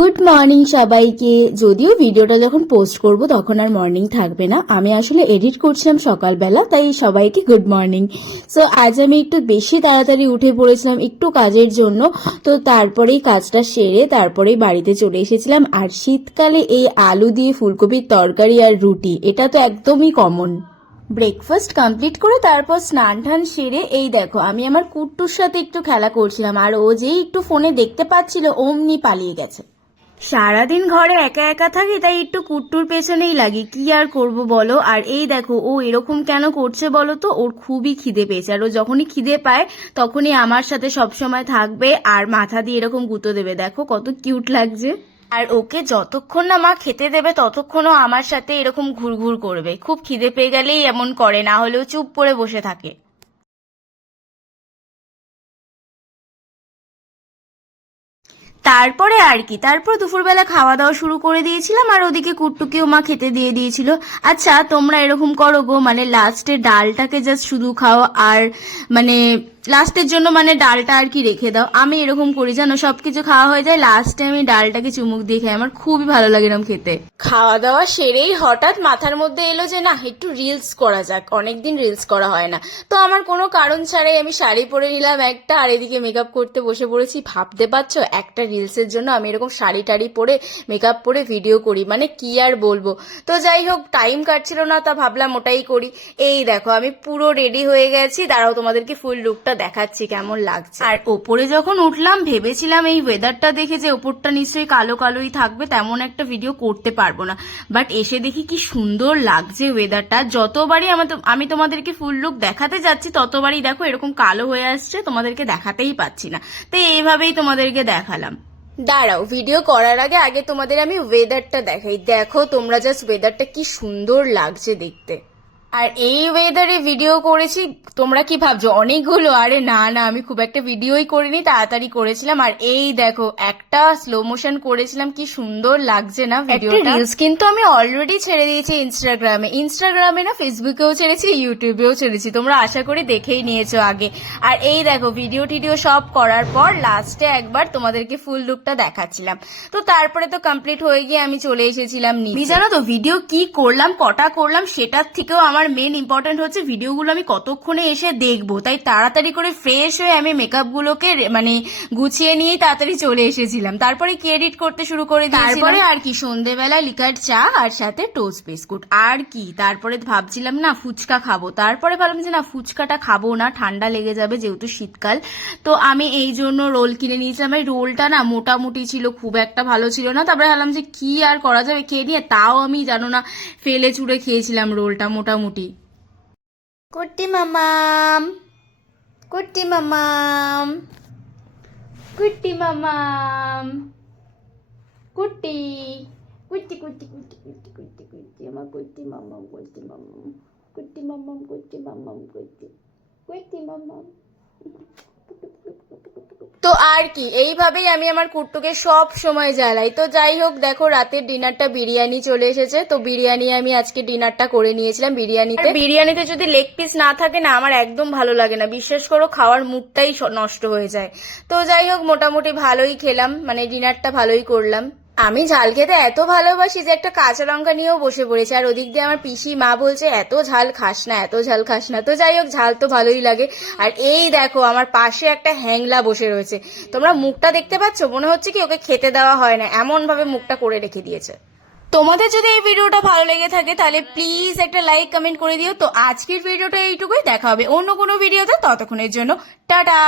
Good morning সবাইকে। যদিও ভিডিওটা যখন পোস্ট করব তখন আর মর্নিং থাকবে না, আমি আসলে এডিট করছিলাম সকালবেলা, তাই সবাইকে গুড মর্নিং। সো আজ আমি একটু বেশি তাড়াতাড়ি উঠে পড়েছিলাম একটু কাজের জন্য, তো তারপরেই কাজটা সেরে তারপরেই বাড়িতে চলে এসেছিলাম। আর শীতকালে এই আলু দিয়ে ফুলকপির তরকারি আর রুটি, এটা তো একদমই কমন। ব্রেকফাস্ট কমপ্লিট করে তারপর স্নান টান সেরে এই দেখো আমি আমার কুট্টুর সাথে একটু খেলা করছিলাম, আর ও যেই একটু ফোনে দেখতে পাচ্ছিল অমনি পালিয়ে গেছে। সারাদিন ঘরে একা একা থাকি, তাই একটু কুট্টুর পেছনেই লাগি, কি আর করব বলো। আর এই দেখো ও এরকম কেন করছে বলো তো, ওর খুবই খিদে পেয়েছে, আর ও যখনই খিদে পায় তখনই আমার সাথে সবসময় থাকবে আর মাথা দিয়ে এরকম গুঁতো দেবে। দেখো কত কিউট লাগছে। আর ওকে যতক্ষণ না মা খেতে দেবে ততক্ষণও আমার সাথে এরকম ঘুরঘুর করবে, খুব খিদে পেয়ে গেলেই এমন করে, না হলেও চুপ করে বসে থাকে। তারপরে আর কি, তারপর দুপুরবেলা খাওয়া দাওয়া শুরু করে দিয়েছিলাম, আর ওদিকে কুট্টুকেও মা খেতে দিয়ে দিয়েছিল। আচ্ছা তোমরা এরকম করো গো, মানে লাস্টে ডালটাকে জাস্ট শুধু খাও, আর মানে লাস্টের জন্য মানে ডালটা আর কি রেখে দাও। আমি এরকম করি জানো, সবকিছু খাওয়া হয়ে যায়, লাস্টে আমি ডালটাকে চুমুক দিয়ে খাই, আমার খুবই ভালো লাগে এরকম খেতে। খাওয়া দাওয়া সেরেই হঠাৎ মাথার মধ্যে এলো যে না একটু রিলস করা যাক, অনেকদিন রিলস করা হয় না। তো আমার কোনো কারণ ছাড়াই আমি শাড়ি পরে নিলাম একটা, আর এদিকে মেকআপ করতে বসে পড়েছি। ভাবতে পারছো একটা রিলসের জন্য আমি এরকম শাড়ি টাড়ি পরে মেকআপ পরে ভিডিও করি, মানে কি আর বলবো। তো যাই হোক টাইম কাটছিল না, তা ভাবলাম ওটাই করি। এই দেখো আমি পুরো রেডি হয়ে গেছি, দাঁড়াও তোমাদেরকে ফুল লুকটা দেখাচ্ছি কেমন লাগছে। আর ওপরে যখন উঠলাম ভেবেছিলাম এই ওয়েদারটা দেখে যে ওপরটা নিশ্চয়ই কালো কালোই থাকবে, তেমন একটা ভিডিও করতে পারবো না, বাট এসে দেখি কি সুন্দর লাগছে ওয়েদারটা। যতবারই আমি তোমাদেরকে ফুল লুক দেখাতে যাচ্ছি ততবারই দেখো এরকম কালো হয়ে আসছে, তোমাদেরকে দেখাতেই পাচ্ছি না, তো এইভাবেই তোমাদেরকে দেখালাম। দাঁড়াও ভিডিও করার আগে আগে তোমাদের আমি ওয়েদারটা দেখাই, দেখো তোমরা জাস্ট ওয়েদারটা কি সুন্দর লাগছে দেখতে। আর এই ওয়েদারে ভিডিও করেছি, তোমরা কি ভাবছো অনেকগুলো? আরে না না, আমি খুব একটা ভিডিওই করিনি, তাড়াতাড়ি করেছিলাম। আর এই দেখো একটা স্লো মোশন করেছিলাম, কি সুন্দর লাগছে না ভিডিওটা। রিলস কিন্তু আমি অলরেডি ছেড়ে দিয়েছি ইনস্টাগ্রামে না, ফেসবুকেও ছেড়েছি, ইউটিউবেও ছেড়েছি, তোমরা আশা করি দেখেই নিয়েছো আগে। আর এই দেখো ভিডিও টিডিও সব করার পর লাস্টে একবার তোমাদেরকে ফুল লুকটা দেখাচ্ছিলাম। তো তারপরে তো কমপ্লিট হয়ে গিয়ে আমি চলে এসেছিলাম নিচে। জানো তো ভিডিও কি করলাম কটা করলাম সেটার থেকেও আমার মেন ইম্পর্টেন্ট হচ্ছে ভিডিওগুলো আমি কতক্ষণে এসে দেখবো, তাই তাড়াতাড়ি করে ফ্রেশ হয়ে আমি মেকআপ গুলোকে মানে গুছিয়ে নিয়ে তাড়াতাড়ি চলে এসেছিলাম। তারপরে কি এডিট করতে শুরু করে দিয়েছিলাম। তারপরে আর কি সন্ধ্যেবেলা লিকার চা আর সাথে টোস্ট বিস্কুট, আর কি তারপরে ভাবছিলাম না ফুচকা খাবো, তারপরে ভাবলাম যে না ফুচকাটা খাবো না, ঠান্ডা লেগে যাবে যেহেতু শীতকাল। তো আমি এই জন্য রোল কিনে নিয়েছিলাম। এই রোলটা না মোটামুটি ছিল, খুব একটা ভালো ছিল না, তারপরে ভাবলাম যে কি আর করা যাবে খেয়ে নিয়ে, তাও আমি জানো না ফেলে চুড়ে খেয়েছিলাম রোলটা মোটামুটি। কুট্টি মামাম, কুট্টি মামাম, কুট্টি মামাম, কুট্টি কুট্টি কুট্টি কুট্টি কুট্টি কুট্টি কুট্টি আমার কুট্টি মামাম, কুট্টি মামাম, কুট্টি মামাম, কুট্টি মামাম, কুট্টি কুট্টি মামাম। তো আর কি এইভাবেই আমি আমার কুট্টুকে সব সময় জ্বালাই। তো যাই হোক দেখো রাতের ডিনারটা বিরিয়ানি চলে এসেছে, তো বিরিয়ানি আমি আজকে ডিনারটা করে নিয়েছিলাম। বিরিয়ানিতে যদি লেগ পিস না থাকে না আমার একদম ভালো লাগে না, বিশ্বাস করো খাওয়ার মুডটাই নষ্ট হয়ে যায়। তো যাই হোক মোটামুটি ভালোই খেলাম, মানে ডিনারটা ভালোই করলাম। আমি ঝাল খেতে এত ভালোবাসি যে একটা কাঁচা লঙ্কা নিয়েও বসে পড়েছে, আর ওদিক দিয়ে আমার পিসি মা বলছে এত ঝাল খাস না, এত ঝাল খাস না। তো যাই হোক ঝাল তো ভালোই লাগে। আর এই দেখো আমার পাশে একটা হ্যাংলা বসে রয়েছে, তোমরা মুখটা দেখতে পাচ্ছ, মনে হচ্ছে কি ওকে খেতে দেওয়া হয় না, এমন ভাবে মুখটা করে রেখে দিয়েছে। তোমাদের যদি এই ভিডিওটা ভালো লেগে থাকে তাহলে প্লিজ একটা লাইক কমেন্ট করে দিও। তো আজকের ভিডিওটা এইটুকুই, দেখা হবে অন্য কোনো ভিডিওতে, ততক্ষণের জন্য টাটা।